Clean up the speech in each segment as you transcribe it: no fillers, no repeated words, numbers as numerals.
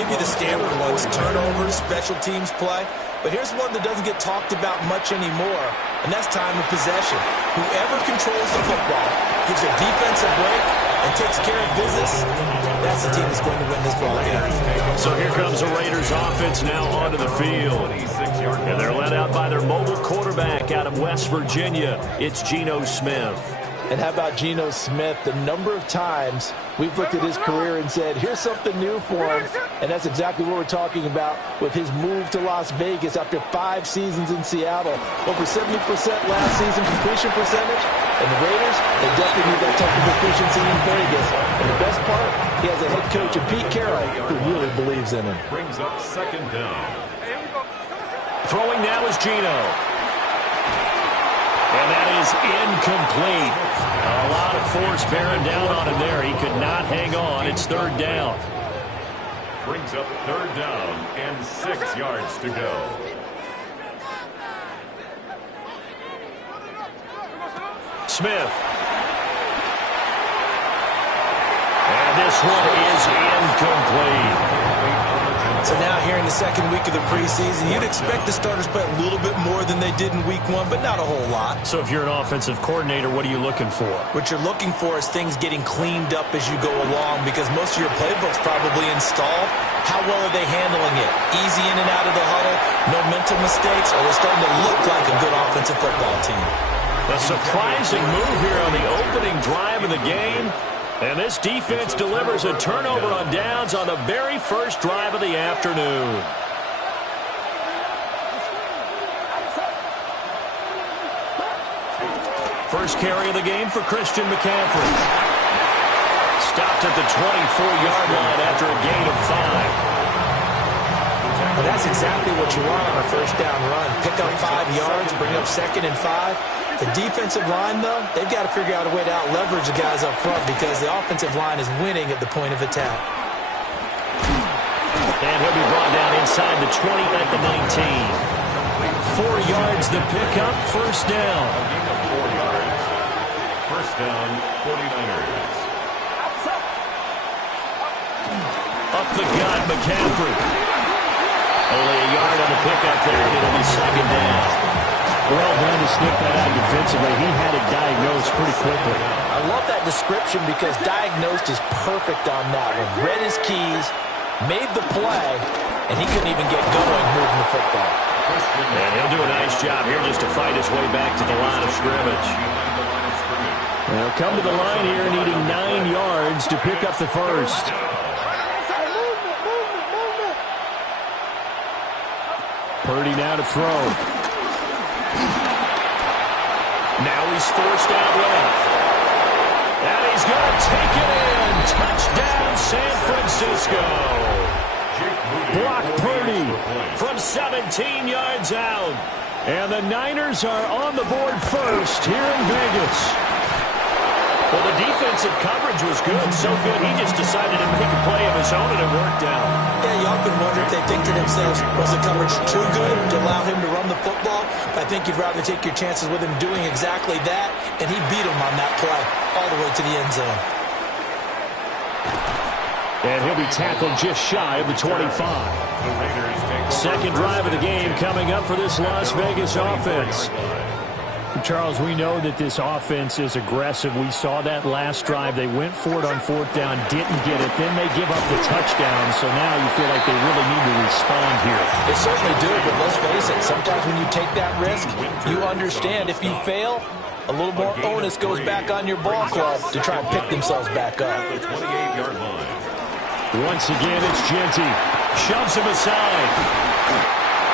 give you the standard ones, turnovers, special teams play. But here's one that doesn't get talked about much anymore, and that's time of possession. Whoever controls the football, gives their defense a break, and takes care of business, that's the team that's going to win this ball game. So here comes the Raiders offense now onto the field. And they're led out by their mobile quarterback out of West Virginia. It's Geno Smith. And how about Geno Smith? The number of times we've looked at his career and said, here's something new for him. And that's exactly what we're talking about with his move to Las Vegas after 5 seasons in Seattle. Over 70% last season completion percentage. And the Raiders, they definitely need that type of efficiency in Vegas. And the best part, he has a head coach in Pete Carroll who really believes in him. Brings up second down. Throwing now is Geno. And that is incomplete. A lot of force bearing down on him there. He could not hang on. It's third down. Brings up third down and 6 yards to go. Smith. And this one is incomplete. So now here in the second week of the preseason, you'd expect the starters to play a little bit more than they did in week 1, but not a whole lot. So if you're an offensive coordinator, what are you looking for? What you're looking for is things getting cleaned up as you go along, because most of your playbook's probably installed. How well are they handling it? Easy in and out of the huddle, no mental mistakes, or they're starting to look like a good offensive football team. A surprising move here on the opening drive of the game. And this defense delivers a turnover on downs on the very first drive of the afternoon. First carry of the game for Christian McCaffrey. Stopped at the 24-yard line after a gain of 5. Well, that's exactly what you want on a first down run. Pick up 5 yards, bring up 2nd and 5. The defensive line, though, they've got to figure out a way to out-leverage the guys up front because the offensive line is winning at the point of attack. And he'll be brought down inside the 20 at the 19. 4 yards the pickup, first down. 4 yards. First down, 49ers. Up the gut, McCaffrey. Only a yard on the pickup there, and it'll be second down. Well done to sniff that out defensively. He had it diagnosed pretty quickly. I love that description because diagnosed is perfect on that one. Read his keys, made the play, and he couldn't even get going moving the football. And he'll do a nice job here just to fight his way back to the line of scrimmage. They'll come to the line here needing 9 yards to pick up the first. Purdy now to throw. Now he's forced out left. And he's going to take it in. Touchdown, San Francisco. Brock Purdy from 17 yards out. And the Niners are on the board first here in Vegas. Well, the defensive coverage was good, so good he just decided to make a play of his own, and it worked out. Yeah, you often wonder if they think to themselves, was the coverage too good to allow him to run the football? I think you'd rather take your chances with him doing exactly that, and he beat him on that play all the way to the end zone. And he'll be tackled just shy of the 25. Second drive of the game coming up for this Las Vegas offense. Charles, we know that this offense is aggressive. We saw that last drive. They went for it on 4th down, didn't get it. Then they give up the touchdown. So now you feel like they really need to respond here. They certainly do, but let's face it, sometimes when you take that risk, you understand if you fail, a little more onus goes back on your ball club to try and pick themselves back up. Once again, it's Genty. Shoves him aside.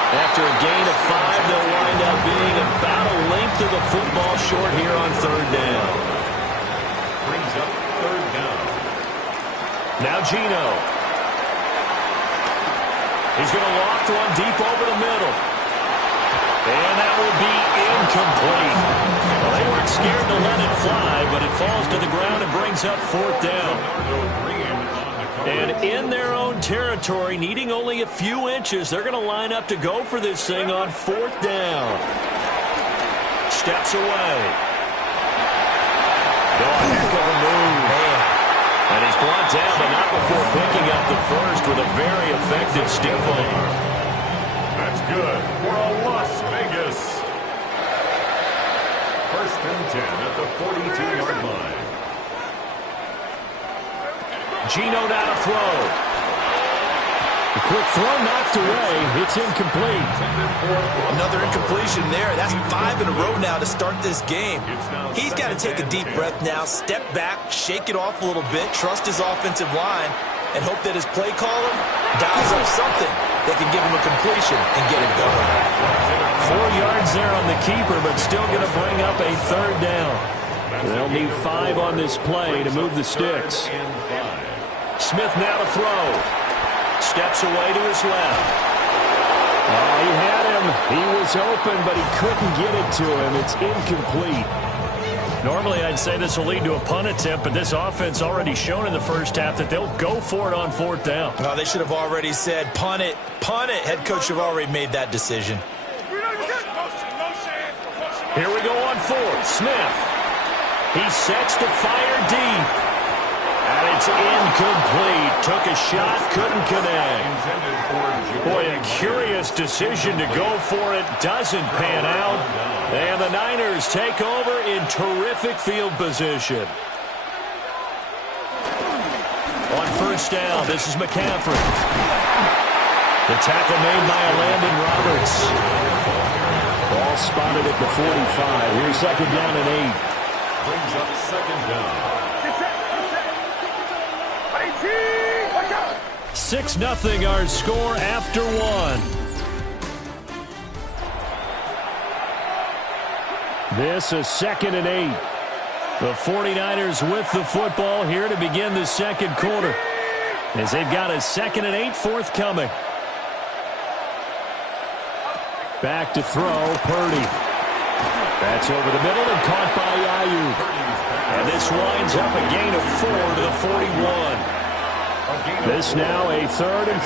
After a gain of 5, they'll wind up being about a length of the football short here on third down. Brings up third down. Now Geno. He's going to loft one deep over the middle. And that will be incomplete. Well, they weren't scared to let it fly, but it falls to the ground and brings up 4th down. And in their own territory, needing only a few inches, they're going to line up to go for this thing on 4th down. Steps away. Oh, heck of a move. Man, And he's brought down, but not before picking up the first with a very effective stiff arm. That's good for a Las Vegas. First and 10 at the 42-yard line. Geno now to throw. A quick throw knocked away. It's incomplete. Another incompletion there. That's 5 in a row now to start this game. He's got to take a deep breath now, step back, shake it off a little bit, trust his offensive line, and hope that his play caller dials up something that can give him a completion and get him going. 4 yards there on the keeper, but still going to bring up a third down. They'll need 5 on this play to move the sticks. Smith now to throw. Steps away to his left. Oh, he had him. He was open, but he couldn't get it to him. It's incomplete. Normally, I'd say this will lead to a punt attempt, but this offense already shown in the first half that they'll go for it on 4th down. Oh, they should have already said, punt it, punt it. Head coach have already made that decision. Here we go on 4th. Smith. He sets to fire deep. And it's incomplete. Took a shot, couldn't connect. Boy, a curious decision to go for it. Doesn't pan out. And the Niners take over in terrific field position. On 1st down, this is McCaffrey. The tackle made by Landon Roberts. Ball spotted at the 45. Here's 2nd down and 8. Brings up 2nd down. 6-0 our score after 1. This is 2nd and 8. The 49ers with the football here to begin the 2nd quarter, as they've got a 2nd and 8 forthcoming. Back to throw, Purdy. That's over the middle and caught by Ayuk. And this winds up a gain of 4 to the 41. This now a 3rd and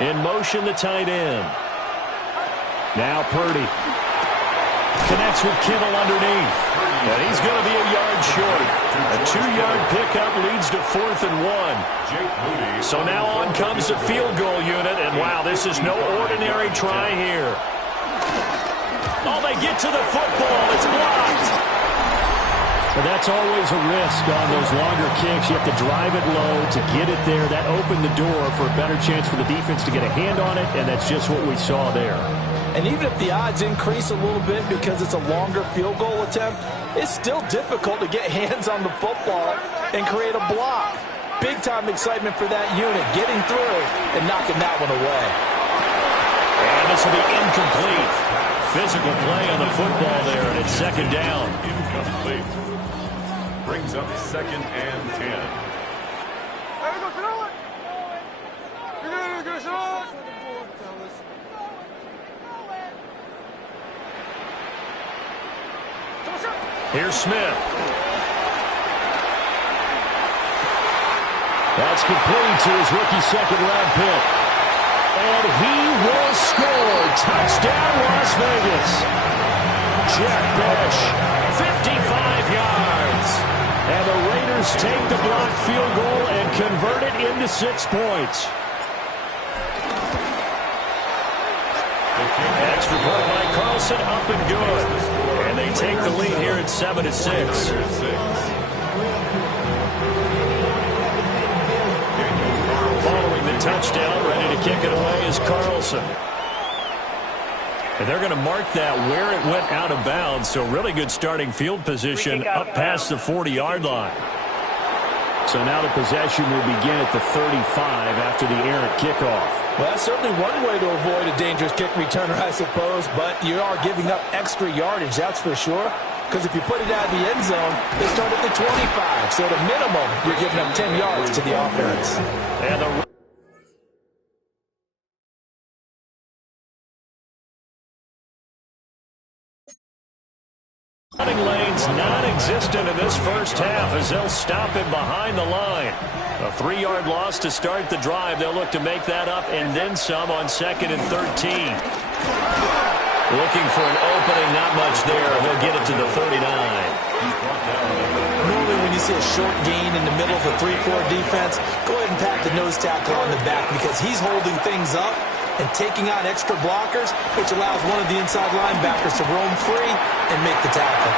4. In motion, the tight end. Now Purdy. Connects with Kittle underneath. And he's going to be a yard short. A 2-yard pickup leads to 4th and 1. So now on comes the field goal unit. And wow, this is no ordinary try here. Oh, they get to the football. It's blocked. But that's always a risk on those longer kicks. You have to drive it low to get it there. That opened the door for a better chance for the defense to get a hand on it, and that's just what we saw there. And even if the odds increase a little bit because it's a longer field goal attempt, it's still difficult to get hands on the football and create a block. Big-time excitement for that unit, getting through and knocking that one away. And this will be incomplete. Physical play on the football there, and it's 2nd down. Incomplete. Brings up 2nd and 10. Here's Smith. That's complete to his rookie 2nd-round pick. And he will score. Touchdown, Las Vegas. Jack Bech, 55 yards. And the Raiders take the blocked field goal and convert it into 6 points. Extra point by Carlson, up and good. And they take the lead here at 7-6. Following the touchdown, ready to kick it away is Carlson. And they're going to mark that where it went out of bounds, so really good starting field position up past the 40-yard line. So now the possession will begin at the 35 after the errant kickoff. Well, that's certainly one way to avoid a dangerous kick returner, I suppose, but you are giving up extra yardage, that's for sure. Because if you put it out of the end zone, they start at the 25. So at a minimum, you're giving up 10 yards to the offense. And the running lane's non-existent in this first half as they'll stop him behind the line. A 3-yard loss to start the drive. They'll look to make that up and then some on 2nd and 13. Looking for an opening, not much there. He'll get it to the 39. when you see a short gain in the middle of a 3-4 defense, go ahead and pat the nose tackle on the back because he's holding things up and taking on extra blockers, which allows one of the inside linebackers to roam free and make the tackle.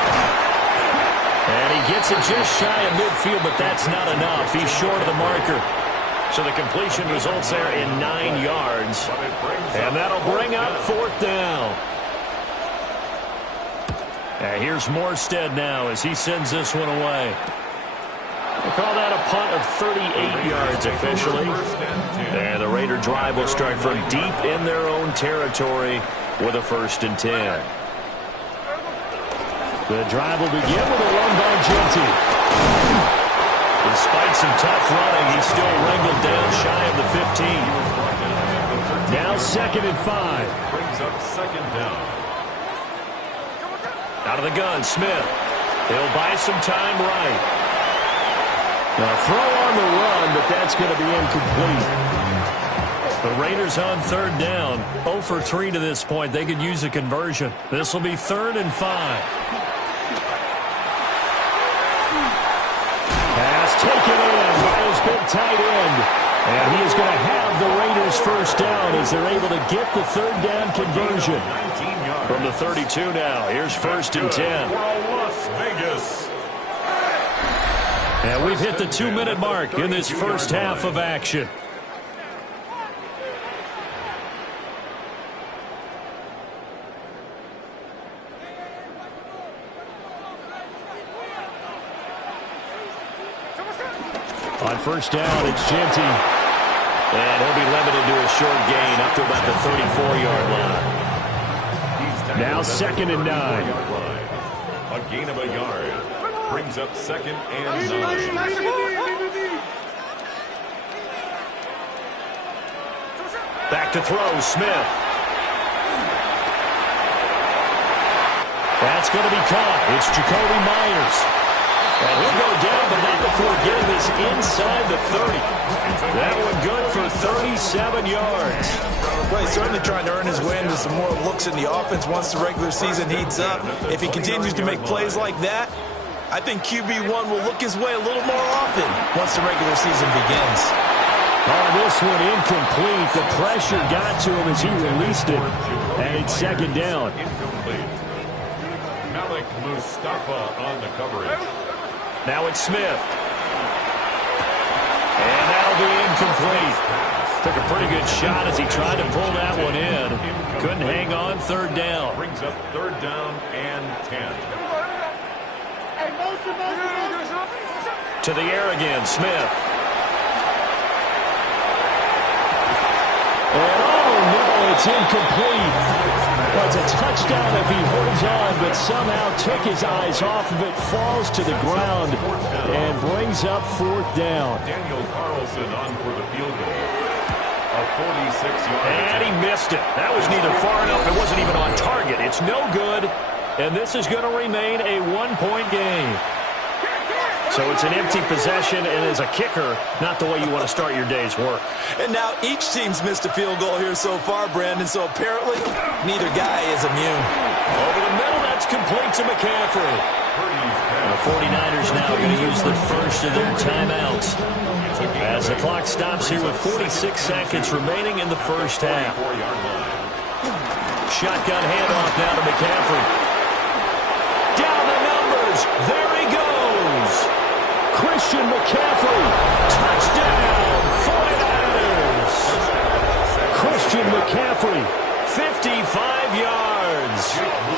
And he gets it just shy of midfield, but that's not enough. He's short of the marker. So the completion results there in 9 yards. And that'll bring up 4th down. And here's Morstead now as he sends this one away. We'll call that a punt of 38 yards officially. And the Raider drive will start from deep in their own territory with a 1st and 10. The drive will begin with a run by Jeanty. Despite some tough running, he's still wrangled down shy of the 15. Now 2nd and 5. Brings up 2nd down. Out of the gun, Smith. He'll buy some time right. A throw on the run, but that's going to be incomplete. The Raiders on 3rd down. 0 for 3 to this point. They could use a conversion. This will be 3rd and 5. Pass taken in by his big tight end. And he is going to have the Raiders 1st down as they're able to get the 3rd down conversion. From the 32 now, here's 1st and 10. Las Vegas. And we've hit the 2-minute mark in this first half of action. On 1st down, it's Jeanty. And he'll be limited to a short gain up to about the 34-yard line. Now 2nd and 9. A gain of a yard. Brings up 2nd and 9. Back to throw, Smith. That's going to be caught. It's Jacoby Myers. And he'll go down, but not before getting this inside the 30. That one good for 37 yards. Well, he's certainly trying to earn his way into some more looks in the offense once the regular season heats up. If he continues to make plays like that, I think QB1 will look his way a little more often once the regular season begins. Oh, this one incomplete. The pressure got to him as he released it. And it's 2nd down. Incomplete. Malik Mustafa on the coverage. Now it's Smith. And that'll be incomplete. Took a pretty good shot as he tried to pull that one in. Couldn't hang on. 3rd down. Brings up 3rd down and 10. To the air again, Smith. And oh no, it's incomplete. Well, it's a touchdown if he holds on, but somehow took his eyes off of it, falls to the ground, and brings up 4th down. Daniel Carlson on for the field goal. A 46-yard. And he missed it. That was neither far enough. It wasn't even on target. It's no good. And this is going to remain a 1-point game. So it's an empty possession, and as a kicker, not the way you want to start your day's work. And now each team's missed a field goal here so far, Brandon, so apparently neither guy is immune. Over the middle, that's complete to McCaffrey. The 49ers now going to use the first of their timeouts as the clock stops here with 46 seconds remaining in the first half. Shotgun handoff now to McCaffrey. Down the numbers. There he goes. Christian McCaffrey. Touchdown, 49ers. Christian McCaffrey. 55 yards.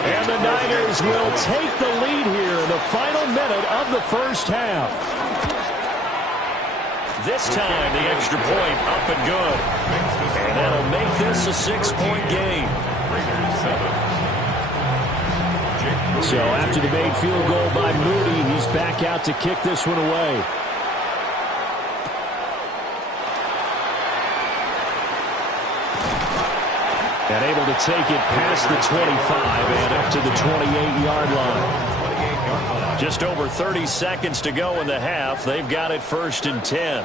And the Niners will take the lead here in the final minute of the first half. This time, the extra point up and good. And that'll make this a 6-point game. So after the made field goal by Moody, he's back out to kick this one away. And able to take it past the 25 and up to the 28-yard line. Just over 30 seconds to go in the half. They've got it 1st and 10.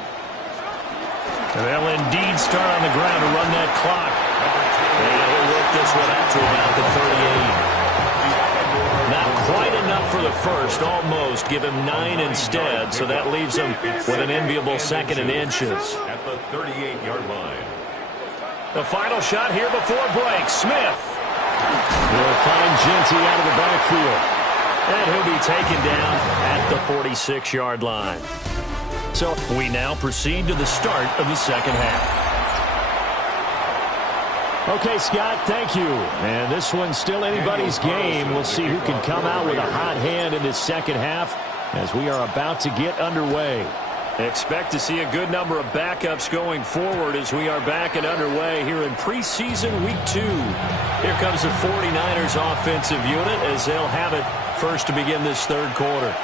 And they'll indeed start on the ground to run that clock. And he'll work this one out to about the 38. Not quite enough enough for the first, almost. Give him 9 instead, so that leaves him with an enviable 2nd and inches. At the 38-yard line. The final shot here before break. Smith. He'll find Jeanty out of the backfield. And he'll be taken down at the 46-yard line. So we now proceed to the start of the second half. Okay, Scott, thank you. And this one's still anybody's game. We'll see who can come out with a hot hand in this second half as we are about to get underway. Expect to see a good number of backups going forward as we are back and underway here in preseason week 2. Here comes the 49ers offensive unit as they'll have it first to begin this third quarter.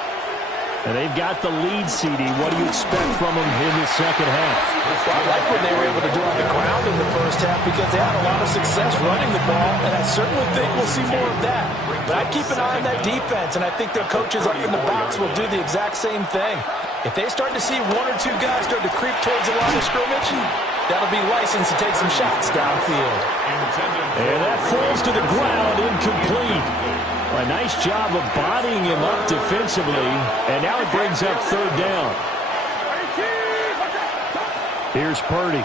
And they've got the lead, CD. What do you expect from them in the second half? Well, I like what they were able to do on the ground in the first half because they had a lot of success running the ball, and I certainly think we'll see more of that. But I'd keep an eye on that defense, and I think their coaches up in the box will do the exact same thing. If they start to see 1 or 2 guys start to creep towards the line of scrimmage, that'll be license to take some shots downfield. And that falls to the ground, incomplete. A nice job of bodying him up defensively, and now it brings up 3rd down. Here's Purdy.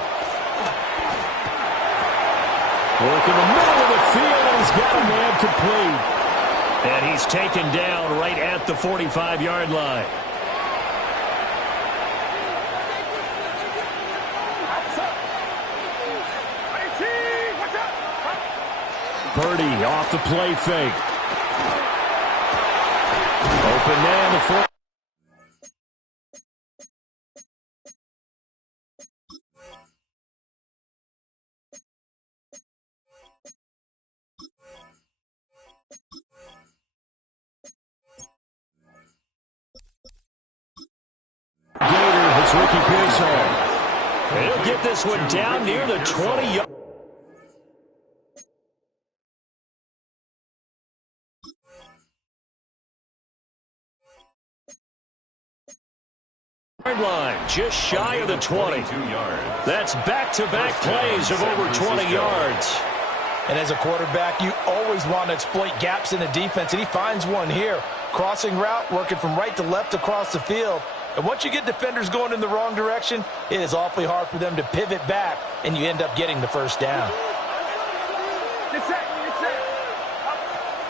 Working the middle of the field, and he's got a man complete. And he's taken down right at the 45-yard line. Purdy off the play fake. Open man, the 4. Gator hits Ricky Pearsall. He'll get this one down near the 20-yard. line, just shy of the 20. That's back-to-back plays of over 20 yards. And as a quarterback, you always want to exploit gaps in the defense, and he finds one here. Crossing route, working from right to left across the field. And once you get defenders going in the wrong direction, it is awfully hard for them to pivot back, and you end up getting the first down.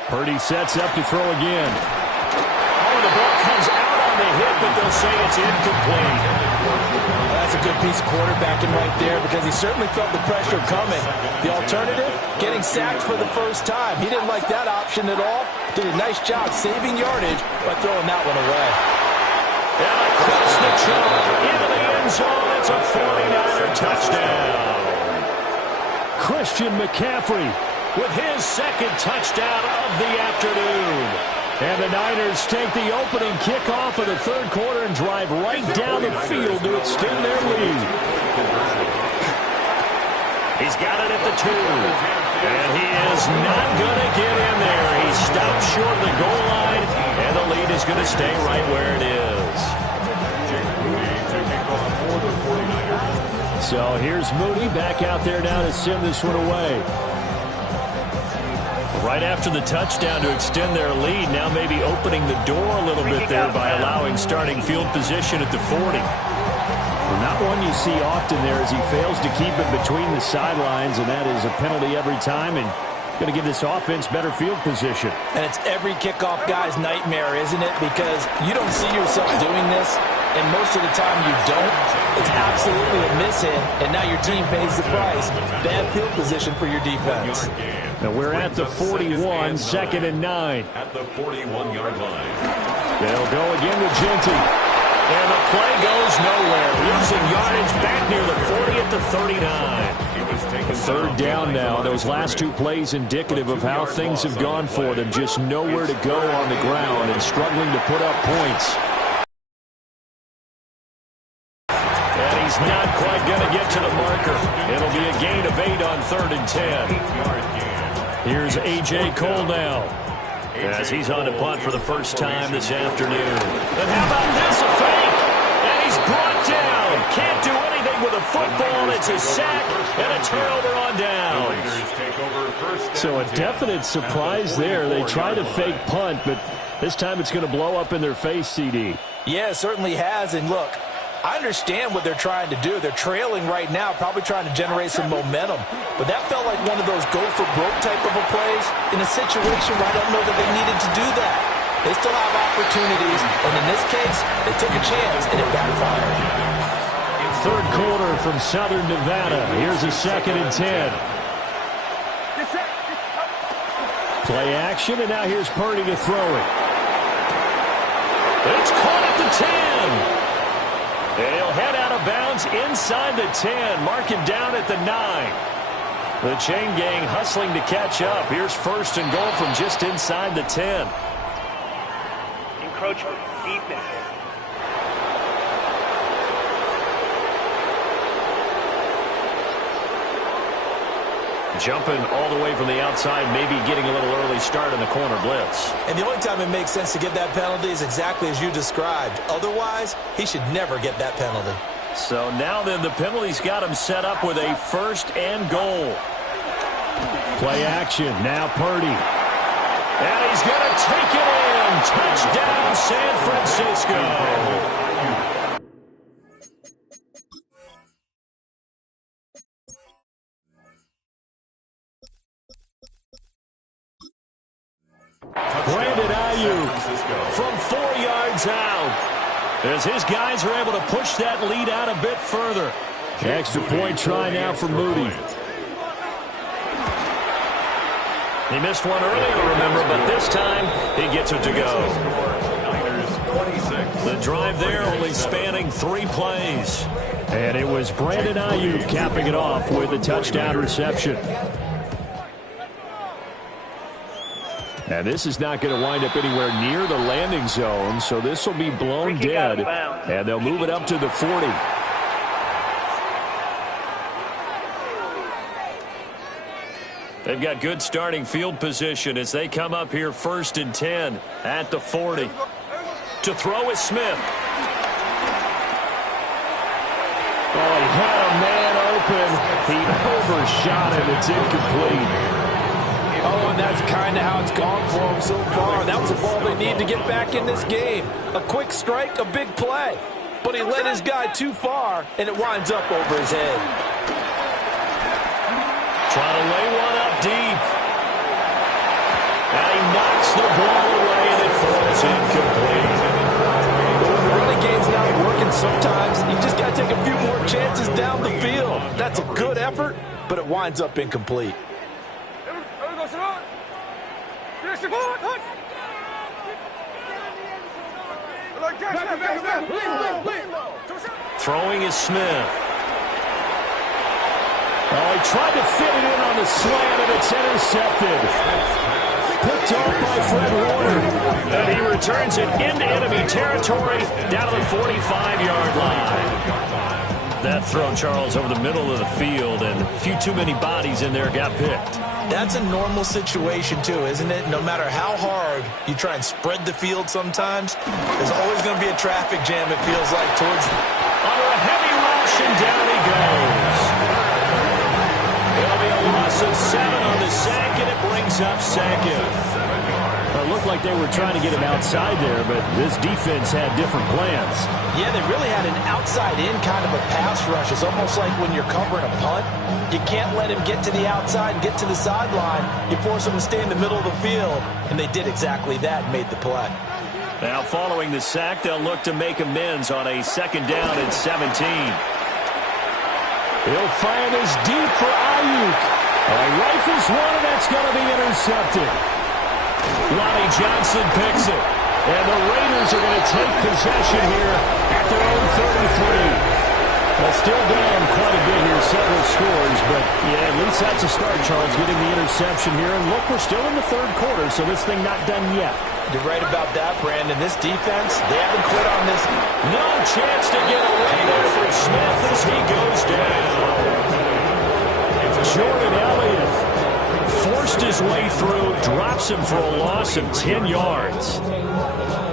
Purdy sets up to throw again. Oh, the ball comes out on the hit, but they'll say it's incomplete. Well, that's a good piece of quarterbacking right there because he certainly felt the pressure coming. The alternative, getting sacked for the first time. He didn't like that option at all. Did a nice job saving yardage by throwing that one away. And across the chalk, into the end zone, it's a 49er touchdown. Christian McCaffrey with his second touchdown of the afternoon. And the Niners take the opening kickoff of the third quarter and drive right down the field to extend their lead. He's got it at the 2. And he is not going to get in there. He stopped short of the goal line, and the lead is going to stay right where it is. So here's Mooney back out there now to send this one away. Right after the touchdown to extend their lead, now maybe opening the door a little bit there by allowing starting field position at the 40. Well, not one you see often there as he fails to keep it between the sidelines, and that is a penalty every time, and going to give this offense better field position. And it's every kickoff guy's nightmare, isn't it? Because you don't see yourself doing this, and most of the time you don't. It's absolutely a miss-hit, and now your team pays the price. Bad field position for your defense. Now we're at the 41, 2nd and 9. At the 41-yard line. They'll go again with Jeanty. And the play goes nowhere. Losing yardage back near the 40 at the 39. Third down now. Those last two plays indicative of how things have gone for them. Just nowhere to go on the ground and struggling to put up points. And he's not quite going to get to the marker. It'll be a gain of 8 on 3rd and 10. Here's A.J. Cole now. As he's on to punt for the first time this afternoon. And how about this, a fake? And he's brought down. Can't do anything with a football. It's It's a sack and a turnover on downs. So a definite surprise there. They tried a fake punt, but this time it's going to blow up in their face, CD. Yeah, it certainly has. And look, I understand what they're trying to do. They're trailing right now, probably trying to generate some momentum. But that felt like one of those go-for-broke type of a plays in a situation where I don't know that they needed to do that. They still have opportunities, and in this case, they took a chance, and it backfired. Third quarter from Southern Nevada. Here's a 2nd and 10. Play action, and now here's Purdy to throw it. It's caught at the 10. And he'll head out of bounds inside the 10. Mark him down at the 9. The chain gang hustling to catch up. Here's 1st and goal from just inside the 10. Encroachment, defense. Jumping all the way from the outside, maybe getting a little early start in the corner blitz. And the only time it makes sense to get that penalty is exactly as you described. Otherwise, he should never get that penalty. So now then, the penalty's got him set up with a 1st and goal. Play action. Now Purdy. And he's going to take it in. Touchdown, San Francisco. Brandon Ayuk from 4 yards out. As his guys are able to push that lead out a bit further. Extra point try now for Moody. He missed one earlier, remember, but this time he gets it to go. The drive there only spanning 3 plays. And it was Brandon Ayuk capping it off with a touchdown reception. And this is not going to wind up anywhere near the landing zone, so this will be blown dead. And they'll move it up to the 40. They've got good starting field position as they come up here 1st and 10 at the 40. To throw is Smith. Oh, he had a man open. He overshot him. It's incomplete. Oh, and that's kind of how it's gone for him so far. That was a ball they need to get back in this game. A quick strike, a big play. But he led his guy too far, and it winds up over his head. Trying to lay one up deep. And he knocks the ball away, and it falls incomplete. When the running game's not working sometimes, you just got to take a few more chances down the field. That's a good effort, but it winds up incomplete. Throwing is Smith. Oh, he tried to fit it in on the slant, and it's intercepted. Picked off by Fred Warner. And he returns it into enemy territory down to the 45-yard line. That throw, Charles, over the middle of the field, and a few too many bodies in there got picked. That's a normal situation, too, isn't it? No matter how hard you try and spread the field sometimes, there's always going to be a traffic jam, it feels like, towards... Under a heavy rush, and down he goes. It'll be a loss of 7 on the sack, and it brings up 2nd. It looked like they were trying to get him outside there, but this defense had different plans. Yeah, they really had an outside-in kind of a pass rush. It's almost like when you're covering a punt, you can't let him get to the outside and get to the sideline. You force him to stay in the middle of the field, and they did exactly that and made the play. Now, following the sack, they'll look to make amends on a 2nd down and 17. He'll fire this deep for Ayuk. Rifles one, and that's going to be intercepted. Lonnie Johnson picks it. And the Raiders are going to take possession here at their own 33. Well, still down quite a bit here, several scores, but yeah, at least that's a start, Charles, getting the interception here. And look, we're still in the 3rd quarter, so this thing not done yet. You're right about that, Brandon. This defense, they haven't quit on this. No chance to get away there for Smith as he goes down. Jordan Elliott forced his way through, drops him for a loss of 10 yards.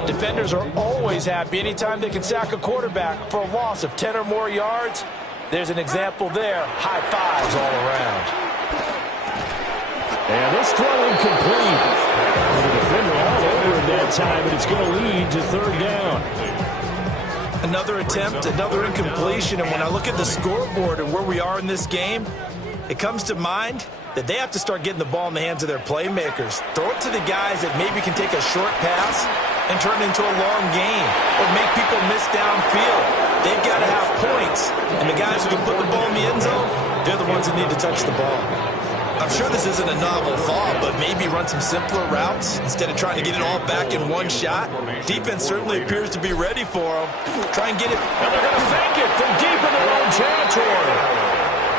Defenders are always happy anytime they can sack a quarterback for a loss of 10 or more yards. There's an example there. High fives all around. And this throw incomplete. The defender all over it that time, and it's going to lead to third down. Another attempt, another incompletion, and when I look at the scoreboard and where we are in this game, it comes to mind that they have to start getting the ball in the hands of their playmakers. Throw it to the guys that maybe can take a short pass and turn it into a long gain or make people miss downfield. They've got to have points, and the guys who can put the ball in the end zone, they're the ones that need to touch the ball. I'm sure this isn't a novel thought, but maybe run some simpler routes instead of trying to get it all back in one shot. Defense certainly appears to be ready for them. Try and get it. And they're going to fake it from deep in their own territory.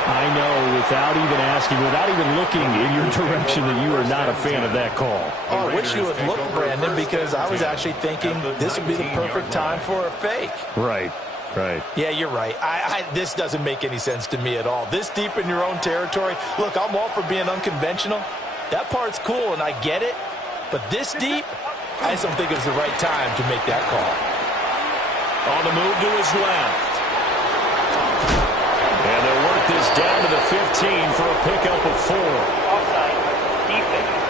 I know, without even asking, without even looking in your direction, that you are not a fan of that call. Oh, I wish you would look, Brandon, because I was actually thinking this would be the perfect time for a fake. Right. Right. Yeah, you're right. This doesn't make any sense to me at all. This deep in your own territory. Look, I'm all for being unconventional. That part's cool, and I get it. But this deep, I just don't think it's the right time to make that call. On the move to his left. And they'll work this down to the 15 for a pickup of 4. Offside. Defense.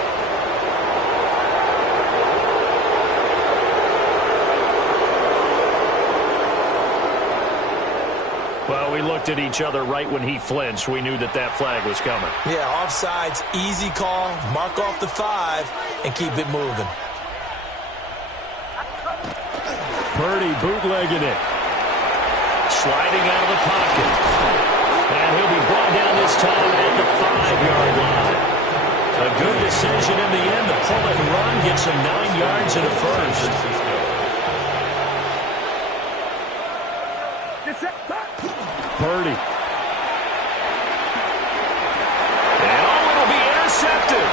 Well, we looked at each other right when he flinched. We knew that that flag was coming. Yeah, offsides, easy call. Mark off the 5 and keep it moving. Purdy bootlegging it. Sliding out of the pocket. And he'll be brought down this time at the 5-yard line. A good decision in the end to pull it and run, gets him 9 yards and a first. Purdy. And it'll be intercepted.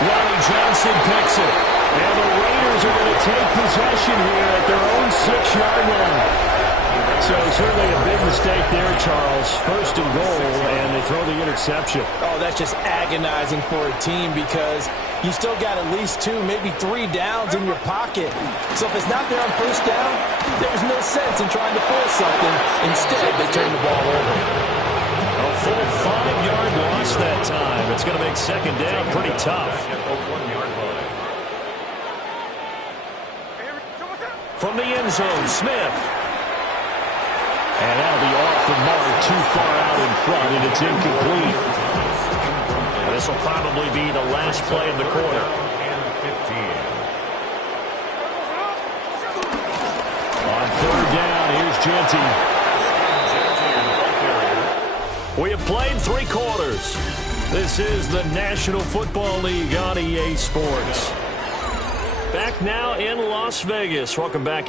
Ronnie Johnson picks it. And the Raiders are going to take possession here at their own 6-yard line. So certainly a big mistake there, Charles. First and goal, and they throw the interception. Oh, that's just agonizing for a team because you still got at least 2, maybe 3 downs in your pocket. So if it's not there on first down, there's no sense in trying to force something. Instead, they turn the ball over. A full 5-yard loss that time. It's going to make second down pretty tough. From the end zone, Smith. And that'll be off the mark, too far out in front, and it's incomplete. This will probably be the last play of the quarter. On third down, here's Genty. We have played 3 quarters. This is the National Football League on EA Sports. Back now in Las Vegas. Welcome back, everyone.